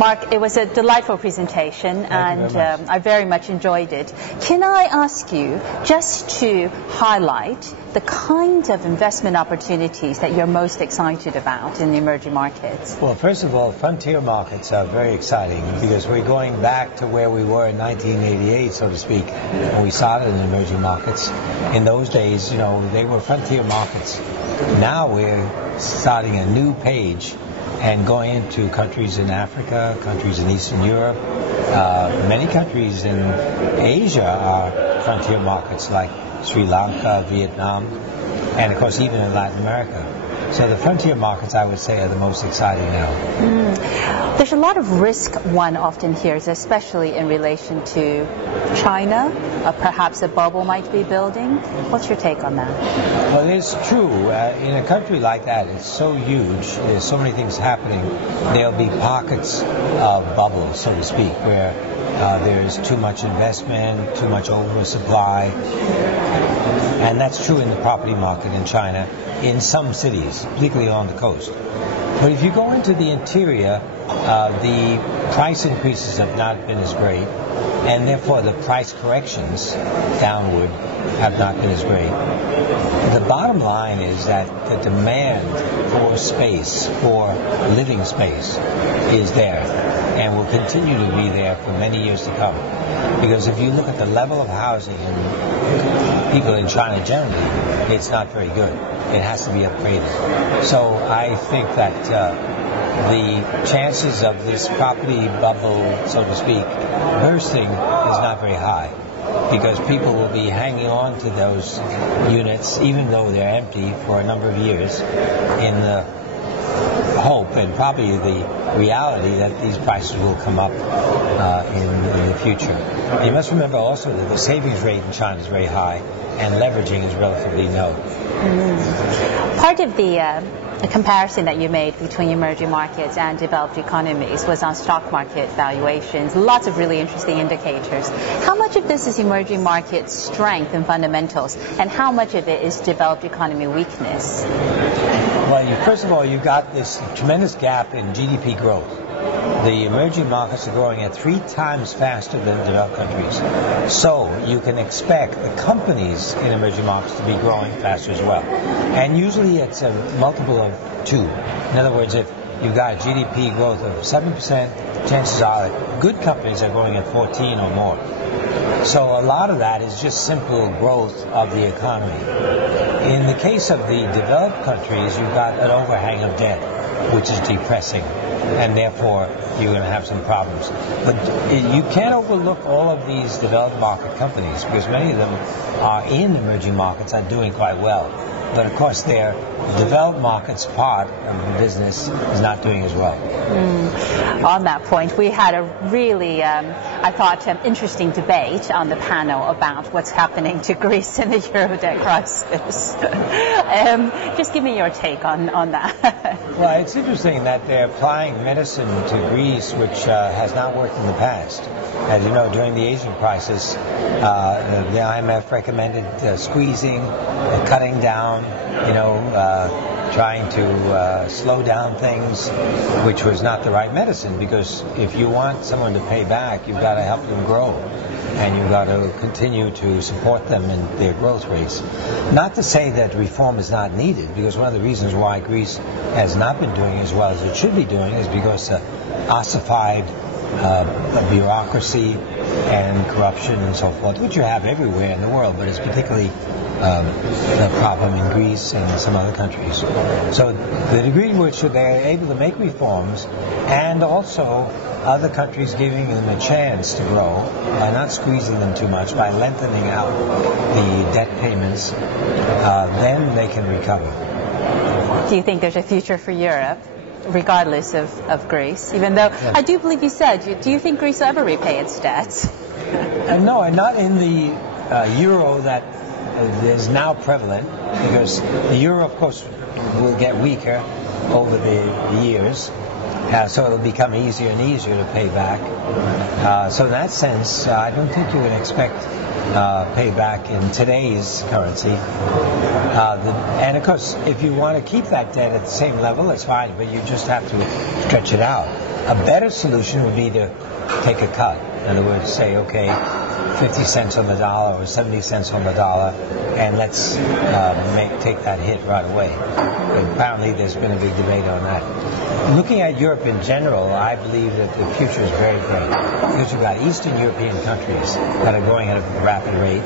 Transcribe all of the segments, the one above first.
Mark, it was a delightful presentation, and I very much enjoyed it. Can I ask you just to highlight the kind of investment opportunities that you're most excited about in the emerging markets? Well, first of all, frontier markets are very exciting because we're going back to where we were in 1988, so to speak, when we started in emerging markets. In those days, you know, they were frontier markets. Now we're starting a new page and going into countries in Africa, countries in Eastern Europe. Many countries in Asia are frontier markets like Sri Lanka, Vietnam, and of course even in Latin America. So the frontier markets, I would say, are the most exciting now. There's a lot of risk one often hears, especially in relation to China. Perhaps a bubble might be building. What's your take on that? Well, it's true. In a country like that, it's so huge, there's so many things happening, there'll be pockets of bubbles, so to speak, where there's too much investment, too much oversupply. And that's true in the property market in China, in some cities, particularly on the coast. But if you go into the interior, the price increases have not been as great, and therefore the price corrections downward have not been as great. The bottom line is that the demand for space, for living space, is there and will continue to be there for many years to come. Because if you look at the level of housing and people in China generally, it's not very good. It has to be upgraded. So I think that the chances of this property bubble, so to speak, bursting is not very high, because people will be hanging on to those units, even though they're empty, for a number of years, in the hope and probably the reality that these prices will come up in the future. You must remember also that the savings rate in China is very high and leveraging is relatively low. Part of the comparison that you made between emerging markets and developed economies was on stock market valuations. Lots of really interesting indicators. How much of this is emerging market strength and fundamentals, and how much of it is developed economy weakness? Well, first of all, you've got this tremendous gap in GDP growth. The emerging markets are growing at 3 times faster than developed countries. So you can expect the companies in emerging markets to be growing faster as well. And usually it's a multiple of 2. In other words, if you've got GDP growth of 7%, chances are that good companies are growing at 14 or more. So a lot of that is just simple growth of the economy. In the case of the developed countries, you've got an overhang of debt, which is depressing, and therefore you're going to have some problems. But you can't overlook all of these developed market companies, because many of them are in emerging markets, are doing quite well. But of course their developed markets part of the business is not doing as well. On that point, we had a really, I thought, interesting debate on the panel about what's happening to Greece in the Euro debt crisis. Just give me your take on that. Well, it's interesting that they're applying medicine to Greece, which has not worked in the past. As you know, during the Asian crisis, the IMF recommended squeezing, cutting down, trying to slow down things, which was not the right medicine, because if you want someone to pay back, you've got to help them grow, and you've got to continue to support them in their growth rates. Not to say that reform is not needed, because one of the reasons why Greece has not been doing as well as it should be doing is because ossified bureaucracy and corruption and so forth, which you have everywhere in the world, but it's particularly the problem in Greece and some other countries. So the degree in which they're able to make reforms, and also other countries giving them a chance to grow by not squeezing them too much, by lengthening out the debt payments, then they can recover. Do you think there's a future for Europe, regardless of Greece? Even though, yeah. I do believe you said, do you think Greece will ever repay its debts? No, not in the euro that is now prevalent, because the euro, of course, will get weaker over the years. So it'll become easier and easier to pay back. So in that sense, I don't think you would expect payback in today's currency. And of course, if you want to keep that debt at the same level, that's fine, but you just have to stretch it out. A better solution would be to take a cut. In other words, say, okay, 50 cents on the dollar or 70 cents on the dollar, and let's take that hit right away. And apparently there's been a big debate on that. Looking at Europe in general, I believe that the future is very bright. Because you've got Eastern European countries that are growing at a rapid rate,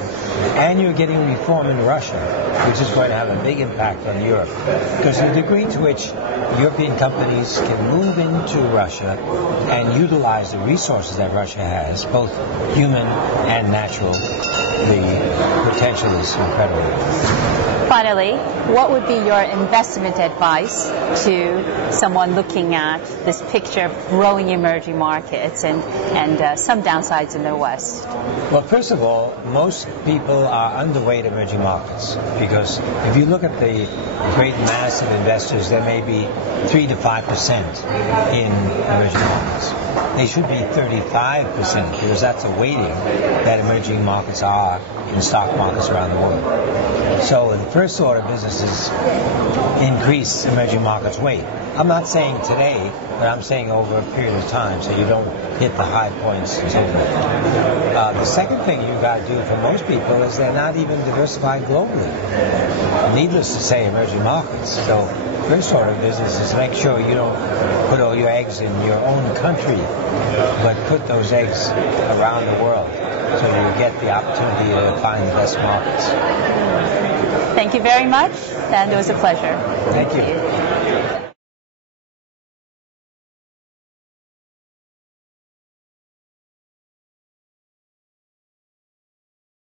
and you're getting reform in Russia, which is going to have a big impact on Europe. Because the degree to which European companies can move into Russia and utilize the resources that Russia has, both human and natural, the potential is incredible. Finally, what would be your investment advice to someone looking at this picture of growing emerging markets and some downsides in the West? Well, first of all, most people are underweight emerging markets because if you look at the great mass of investors, there may be 3 to 5% in emerging markets. They should be 35% because that's a weighting that emerging markets are in stock markets around the world. So the first order of business is increase emerging markets weight. I'm not saying today, but I'm saying over a period of time so you don't hit the high points and so forth. The second thing you've got to do for most people is they're not even diversified globally. Needless to say, emerging markets. So first order of business is make sure you don't put all your eggs in your own country, but put those eggs around the world so you get the opportunity to find the best markets. Thank you very much, and it was a pleasure. Thank you.